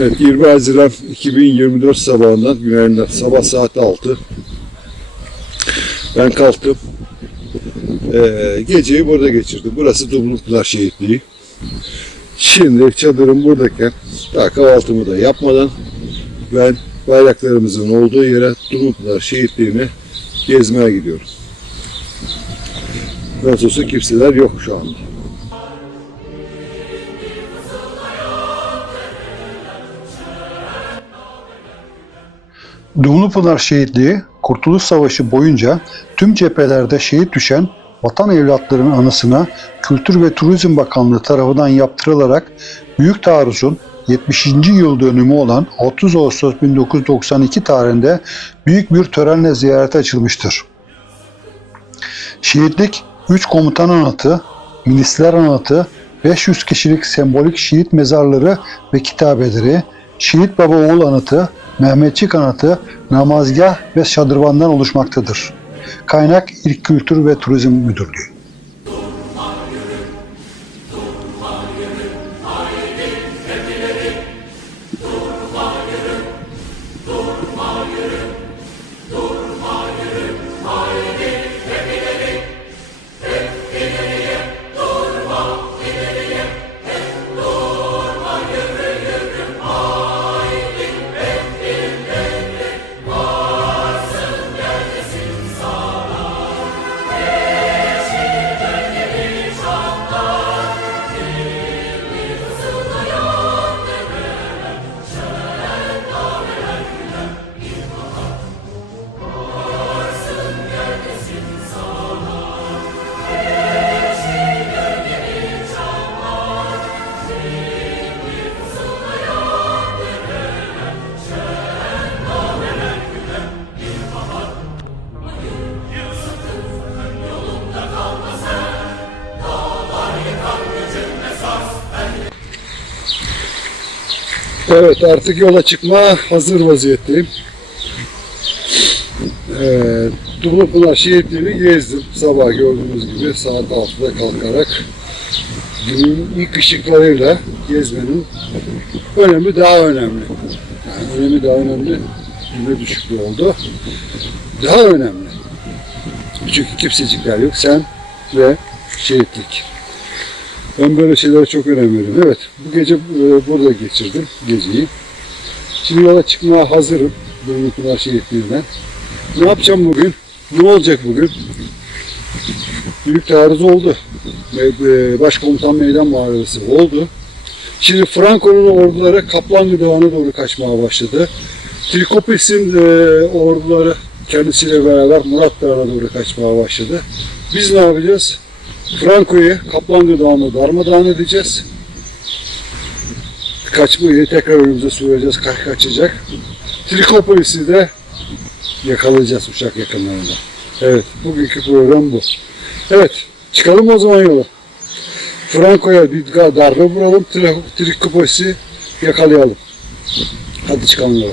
Evet 20 Haziran 2024 sabahından günlerden sabah saat 6. Ben kalktım. Ee, geceyi burada geçirdim. Burası Dumlupınar Şehitliği. Şimdi çadırım buradayken daha kahvaltımı da yapmadan ben bayraklarımızın olduğu yere Dumlupınar Şehitliği'ne gezmeye gidiyorum. Nasıl olsa kimseler yok şu anda. Dumlupınar Şehitliği, Kurtuluş Savaşı boyunca tüm cephelerde şehit düşen vatan evlatlarının anısına Kültür ve Turizm Bakanlığı tarafından yaptırılarak Büyük Taarruz'un 70. yıl dönümü olan 30 Ağustos 1992 tarihinde büyük bir törenle ziyarete açılmıştır. Şehitlik 3 komutan anıtı, milisler anıtı, 500 kişilik sembolik şehit mezarları ve kitabeleri, Şehit Baba Oğul anıtı, Mehmetçik anıtı, namazgah ve şadırvandan oluşmaktadır. Kaynak İl Kültür ve Turizm Müdürlüğü. Evet artık yola çıkma hazır vaziyetteyim. Ee, Dumlupınar şehitliğini gezdim. Sabah gördüğünüz gibi saat 6'da kalkarak günün ilk ışıklarıyla gezmenin önemi daha önemli. Yani önemi daha önemli. Cümle düşüklüğü oldu. Daha önemli. Çünkü kimsecikler yok. Sen ve şehitlik. Ben böyle şeylere çok önem veriyorum. Evet, bu gece e, burada geçirdim geceyi. Şimdi yola çıkmaya hazırım. Dumlupınar şehitliğinden. Ne yapacağım bugün? Ne olacak bugün? Büyük taarruz oldu. E, Başkomutan Meydan Muharebesi oldu. Şimdi Franco'nun orduları Kaplan Dağı'na doğru kaçmaya başladı. Trikopis'in e, orduları kendisiyle beraber Murat Dağı'na doğru kaçmaya başladı. Biz ne yapacağız? Franco'yu Kaplan Dağı'na darmadağın edeceğiz. Kaçmayı tekrar önümüze süreceğiz, kaç kaçacak. Trikopolis'i de yakalayacağız uçak yakınlarında. Evet, bugünkü program bu. Evet, çıkalım o zaman yola. Franco'ya bir darbe vuralım, Tri- Trikopolis'i yakalayalım. Hadi çıkalım yola.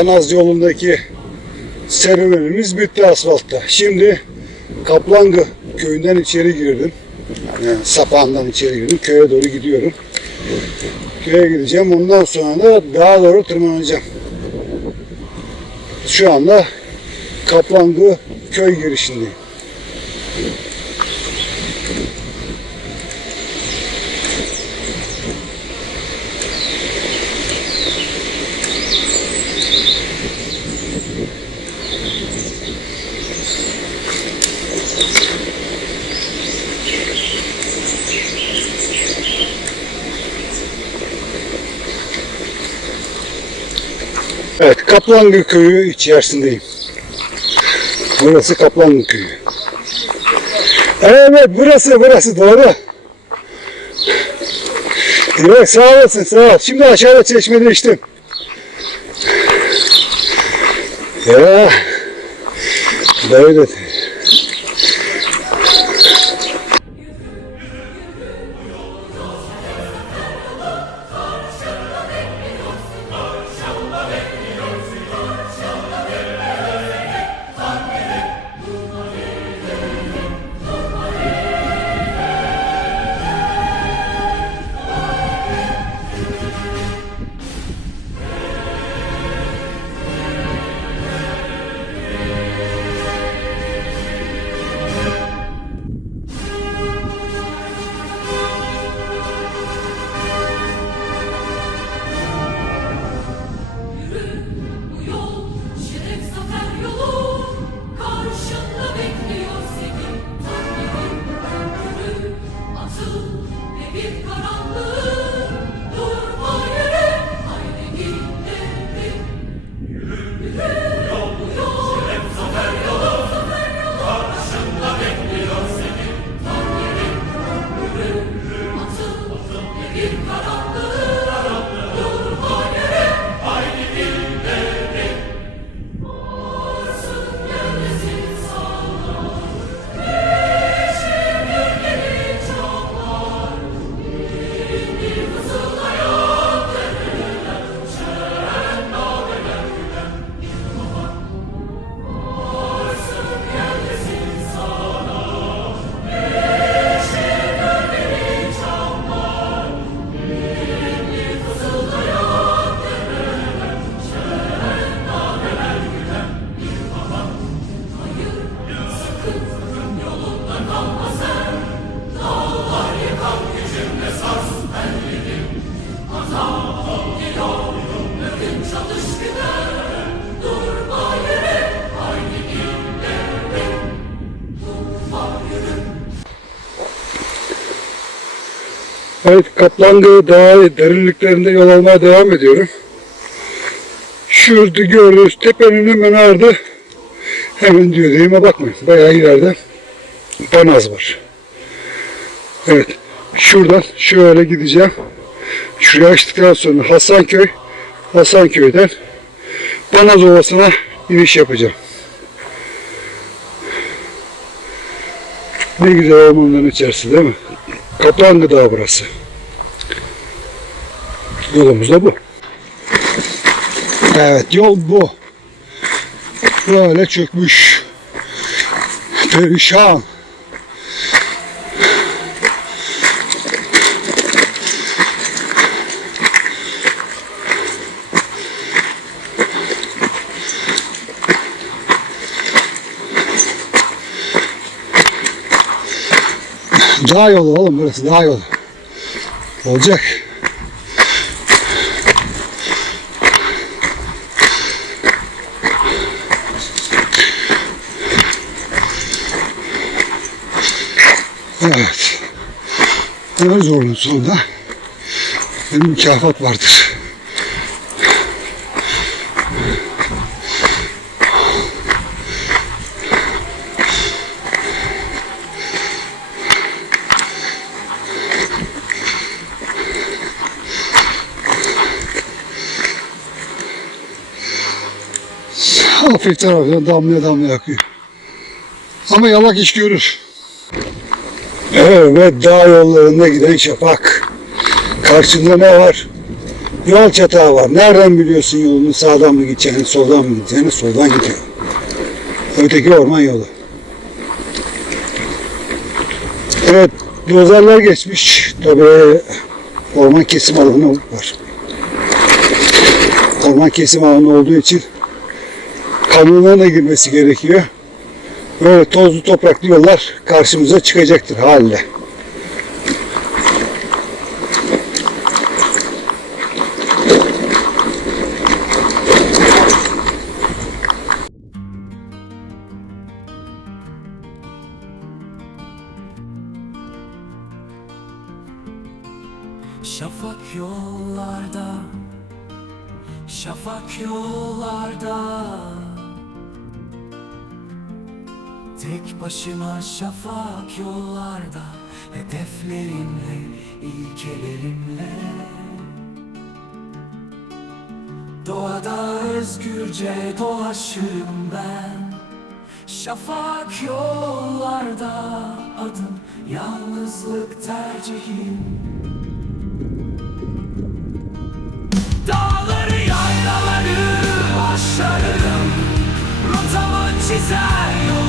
Banaz yolundaki serüvenimiz bitti asfaltta. Şimdi Kaplangı köyünden içeri girdim. Yani sapağından içeri girdim. Köye doğru gidiyorum. Köye gideceğim. Ondan sonra da dağa doğru tırmanacağım. Şu anda Kaplangı köy girişindeyim. Evet, Kaplanlı Köyü içerisindeyim. Burası Kaplanlı Köyü. Evet, burası, burası doğru. Evet, sağ olasın, sağ ol. Şimdi aşağıda çeşmede içtim. Ya, böyle. Evet, Kaplanlı Dağı derinliklerinde yol almaya devam ediyorum. Şurada gördüğünüz tepenin hemen ardı. Hemen diyor deyime bakmayın. Bayağı ileride Banaz var. Evet. Şuradan şöyle gideceğim. Şuraya açtıktan sonra Hasanköy, Hasanköy'den Banaz Ovası'na iniş yapacağım. Ne güzel ormanların içerisi değil mi? Kaplan Gıda burası. Yolumuz da bu. Evet yol bu. Böyle çökmüş. Perişan. Dağ yolu oğlum burası dağ yolu. Olacak. Evet. Her zorluğun sonunda bir mükafat vardır. Hafif tarafından damlaya damlaya akıyor. Ama yalak iş görür. Evet dağ yollarında giden şafak. Karşında ne var? Yol çatağı var. Nereden biliyorsun yolunu sağdan mı gideceğini, soldan mı gideceğini? Soldan gidiyor. Öteki orman yolu. Evet, dozerler geçmiş. Tabii orman kesim alanı var. Orman kesim alanı olduğu için kamyonların da girmesi gerekiyor. Böyle tozlu topraklı yollar karşımıza çıkacaktır haliyle. Şafak yollarda Şafak yollarda Tek başıma şafak yollarda Hedeflerimle, ilkelerimle. Doğada özgürce dolaşırım ben. Şafak yollarda adım Yalnızlık tercihim. Dağları yaylaları aşarım Rotamı çizer yolumu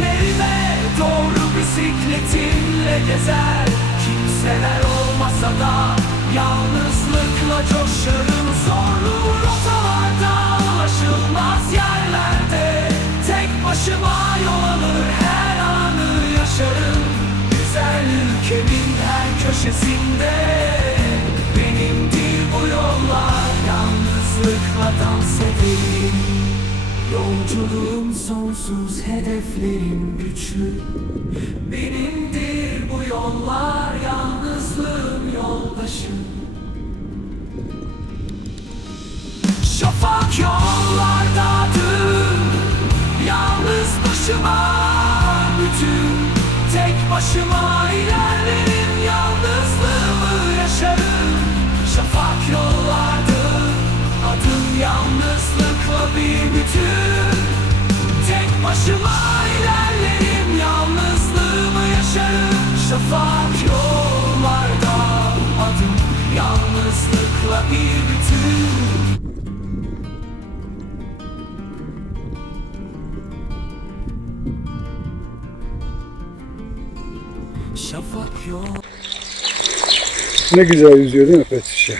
Hedeflerime doğru bisikletimle gezer. Kimseler olmasa da yalnızlıkla coşarım. Zorlu rotalarda ulaşılmaz yerlerde Tek başıma yol alır her anı yaşarım. Güzel ülkemin her köşesinde Benimdir bu yollar. Yalnızlıkla dans ederim Yolculuğum sonsuz hedeflerim güçlü. Benimdir bu yollar Yalnızlığım yoldaşım Şafak yollardadır Yalnız başıma bütün Tek başıma Yol Ne güzel yüzüyor değil mi pet şişe?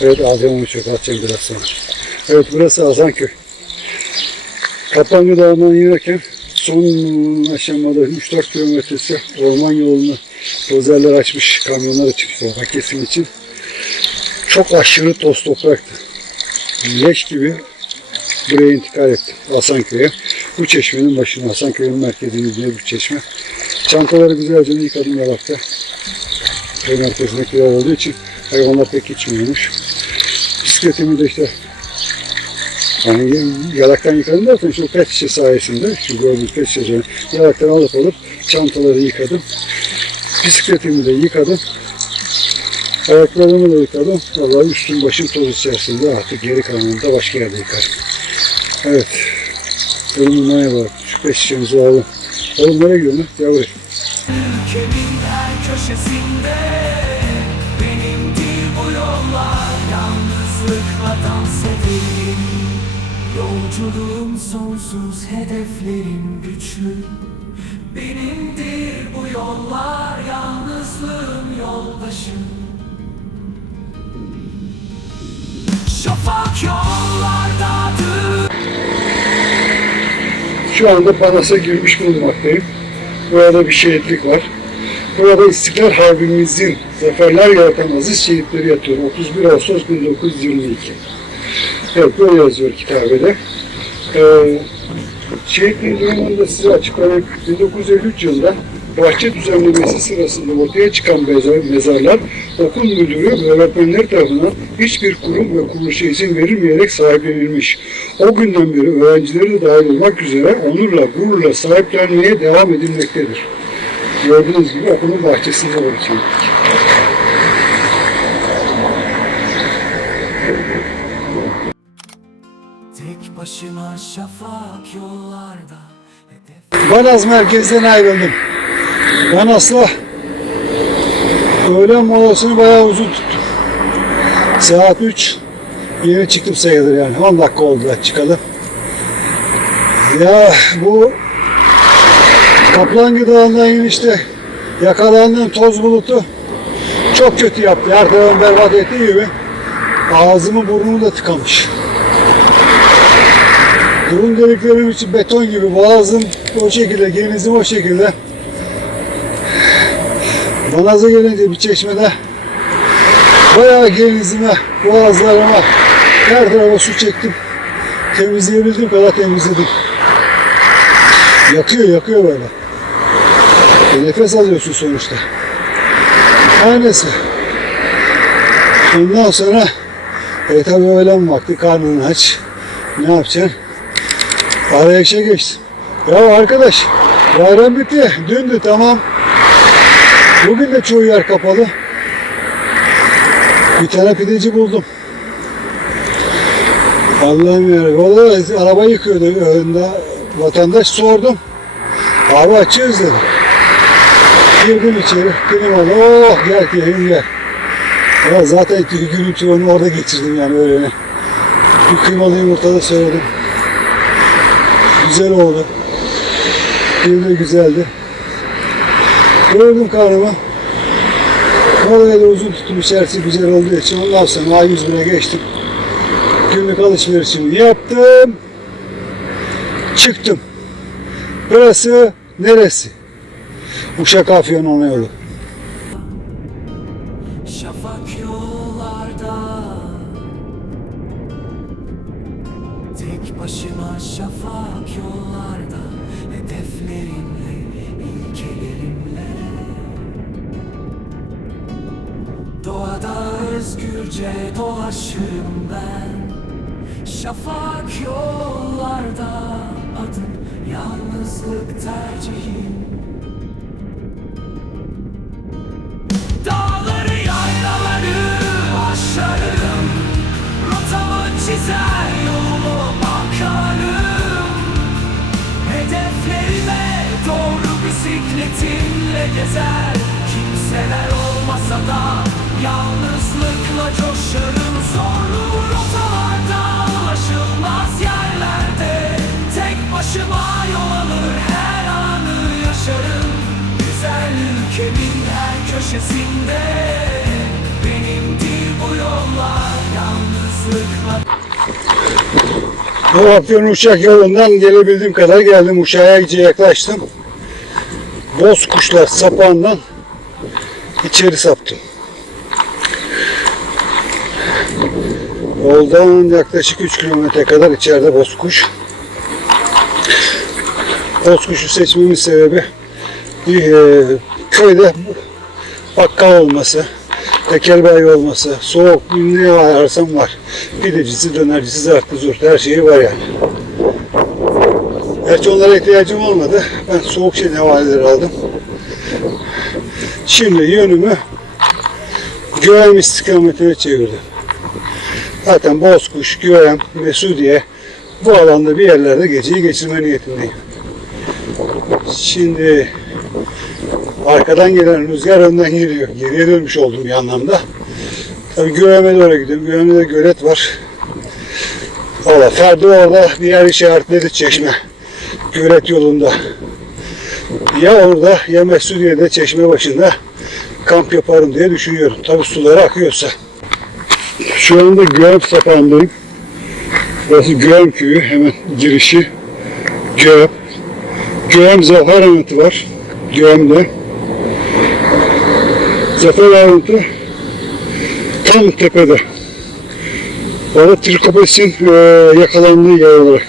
Evet alacağım onu çok atacağım biraz sonra. Evet burası Hasanköy. Kapanlı Dağı'ndan inerken son aşamada 3-4 kilometresi orman yolunu dozerler açmış kamyonlar çıktı orada kesim için. Çok aşırı toz topraktı. Leş gibi buraya intikal etti Hasanköy'e. Bu çeşmenin başına Hasanköy'ün merkezinde bir çeşme. Çantaları güzelce yıkadım yalakta. Köy merkezindekiler olduğu için hayvanlar pek içmiyormuş. Bisikletimi de işte yani yalaktan yıkadım derken şu pet şişe sayesinde, şu gördüğünüz pet şişe yalaktan alıp alıp çantaları yıkadım. Bisikletimi de yıkadım. Ayaklarımı da yıkadım. Vallahi üstüm başım toz içerisinde artık geri kalanını da başka yerde yıkarım. Evet. Durumundan bak. Şu pet şişemizi alalım. Oğlum nereye gidiyorsun? Ülkemin köşesinde. Benimdir bu yollar Yalnızlıkla dans ederim Yolculuğum sonsuz Hedeflerim güçlü. Benimdir bu yollar Yalnızlığım yoldaşım Şafak yollardadır Şu anda Panas'a girmiş bulunmaktayım. Burada bir şehitlik var. Burada İstiklal Harbimizin zaferler yaratan aziz şehitleri yatıyor. 31 Ağustos 1922. Evet böyle yazıyor kitabede. Ee, şehitliğin durumunu da size açıklayayım. 1953 yılında bahçe düzenlemesi sırasında ortaya çıkan mezar- mezarlar okul müdürü ve öğretmenler tarafından hiçbir kurum ve kuruluşa izin verilmeyerek sahiplenilmiş. O günden beri öğrencileri de dahil olmak üzere onurla, gururla sahiplenmeye devam edilmektedir. Gördüğünüz gibi okulun bahçesinde şehitlik. Tek başıma şafak yollarda Banaz merkezden ayrıldım. Banaz'la öğlen molasını bayağı uzun tuttum. Saat 3 yeni çıktım sayılır yani. 10 dakika oldu çıkalım. Ya bu Kaplan Gıdağı'ndan inişte yakalandığım toz bulutu çok kötü yaptı. Her tarafını berbat ettiği gibi ağzımı burnumu da tıkamış. Burun deliklerim için beton gibi boğazım o şekilde, genizim o şekilde. Banaza gelince bir çeşmede bayağı genizime, boğazlarıma her tarafa su çektim. Temizleyebildiğim kadar temizledim. Yakıyor, yakıyor böyle. Nefes alıyorsun sonuçta. Her neyse. Ondan sonra e tabi öğlen vakti karnın aç. Ne yapacaksın? Arayışa geçtim. Ya arkadaş bayram bitti. Dündü tamam. Bugün de çoğu yer kapalı. Bir tane pideci buldum. Allah'ım. O da araba yıkıyordu önünde. Vatandaş sordum. Abi açıyoruz dedi. Girdim içeri. Klimalı. Oh gel keyfim gel. Ya zaten günün çoğunu orada geçirdim yani öğleni. Bir kıymalı yumurta da söyledim. Güzel oldu. De güzeldi. Gördüm karnımı. Oraya da uzun tuttum içerisi güzel olduğu için ondan sonra A101'e geçtim. Günlük alışverişimi yaptım. Çıktım. Burası neresi? Uşak Afyon ana yolu. Şafak yollarda Tek başıma şafak yollarda Hedeflerimle, ilkelerimle. Doğada özgürce dolaşırım ben. Şafak yollarda adım Yalnızlık tercihim Yaylaları aşarım. Rotamı çizer yolumu bakarım. Hedeflerime doğru bisikletimle gezer. Kimseler olmasa da yalnızlıkla coşarım. Zorlu rotalarda ulaşılmaz yerlerde Tek başıma yol alır her anı yaşarım. Güzel her köşesinde Afyon Uşak yolundan gelebildiğim kadar geldim. Uşak'a iyice yaklaştım. Boz kuşlar sapağından içeri saptım. Yoldan yaklaşık 3 kilometre kadar içeride bozkuş. Bozkuşu seçmemin sebebi e, köyde bakkal olması, tekelbayi olması, soğuk ne ararsam var. Pidecisi, dönercisi, zartı zurt her şeyi var yani. Gerçi onlara ihtiyacım olmadı. Ben soğuk şey nevaleleri aldım. Şimdi yönümü Göğem istikametine çevirdim. Zaten Bozkuş, Göğem, Mesudiye bu alanda bir yerlerde geceyi geçirme niyetindeyim. Şimdi arkadan gelen rüzgar önden geliyor. Geriye dönmüş oldum bir anlamda. Tabii Göğem'e doğru gidiyorum. Göğem'de de gölet var. Valla Ferdi orada bir yer işaretledi çeşme. Gölet yolunda. Ya orada ya Mesudiye'de çeşme başında kamp yaparım diye düşünüyorum. Tabii suları akıyorsa. Şu anda Göğem sapağındayım. Burası Göğem köyü. Hemen girişi. Göğem. Göğem Zafer Anıtı var. Göğem'de. Anıtı tam tepede. Orada Trikopes'in e, yakalandığı yer olarak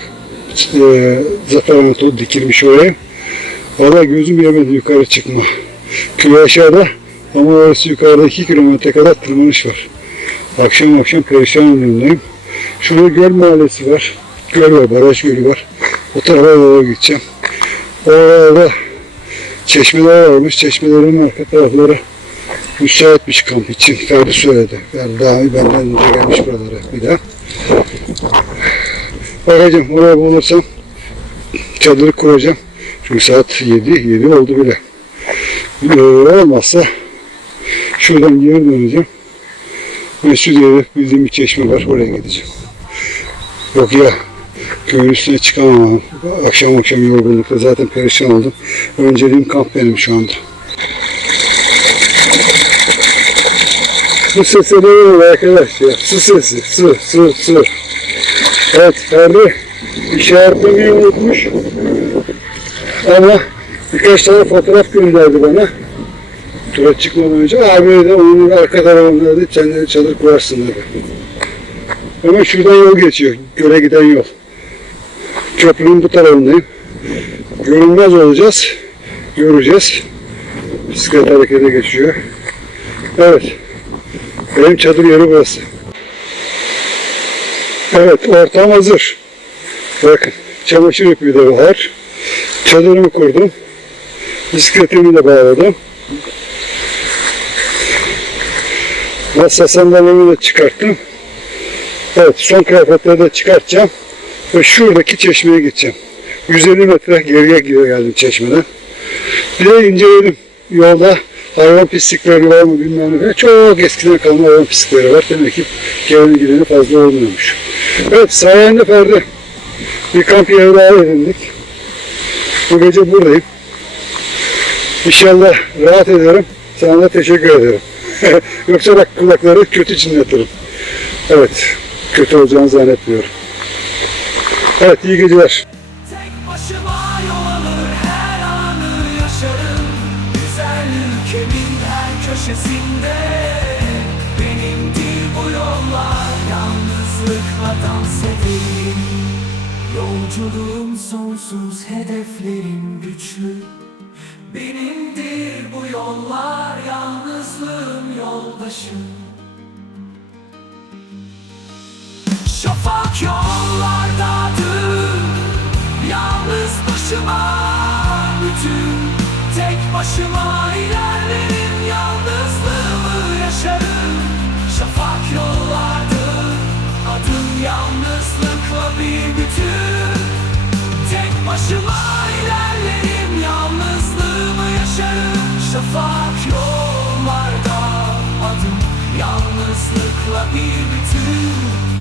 e, Zafer Anıtı dikilmiş oraya. Valla gözüm yemedi yukarı çıkma. Köy aşağıda ama orası yukarıda 2 kilometre kadar tırmanış var. Akşam akşam perişan durumdayım. Şurada göl mahallesi var. Göl var, baraj gölü var. O tarafa doğru gideceğim. Orada çeşmeler varmış. Çeşmelerin arka tarafları müsaitmiş kamp için. Ferdi söyledi. Yani daha benden önce gelmiş buralara bir daha. Bakacağım oraya bulursam çadırı kuracağım. Çünkü saat 7, 7 oldu bile. Ee, olmazsa şuradan geri döneceğim. Mesudiye'de bildiğim bir çeşme var. Oraya gideceğim. Yok ya köyün üstüne çıkamam. Akşam akşam yorgunlukta zaten perişan oldum. Önceliğim kamp benim şu anda. Su sesi ne olur arkadaş ya? Su sesi. Su, su, su. Evet Ferdi işaretlemeyi unutmuş. Ama birkaç tane fotoğraf gönderdi bana. Tura çıkmadan önce abi de onun arka tarafında dedi de çadır kurarsın dedi. Ama şuradan yol geçiyor. Göle giden yol. Köprünün bu tarafındayım. Görünmez olacağız. Göreceğiz. Bisiklet harekete geçiyor. Evet. Benim çadır yeri burası. Evet, ortam hazır. Bakın, çamaşır ipi de var. Çadırımı kurdum. Bisikletimi de bağladım. Masa sandalyemi de çıkarttım. Evet, son kıyafetleri de çıkartacağım. Ve şuradaki çeşmeye gideceğim. 150 metre geriye geldim çeşmeden. Bir de inceledim. Yolda hayvan pislikleri var mı bilmem ne. Çok eskiden kalma hayvan pislikleri var. Demek ki geleni gideni fazla olmuyormuş. Evet sayende Ferdi. Bir kamp yeri daha edindik. Bu gece buradayım. İnşallah rahat ederim. Sana da teşekkür ederim. Yoksa bak kulakları kötü çınlatırım. Evet. Kötü olacağını zannetmiyorum. Evet iyi geceler. Köşesinde Benimdir bu yollar. Yalnızlıkla dans ederim Yolculuğum sonsuz hedeflerim güçlü. Benimdir bu yollar yalnızlığım yoldaşım. Şafak yollardadır Yalnız başıma bütün Tek başıma ilerlerim Yalnızlıkla bir bütün. Tek başıma ilerlerim. Yalnızlığımı yaşarım. Şafak yollarda adım. Yalnızlıkla bir bütün.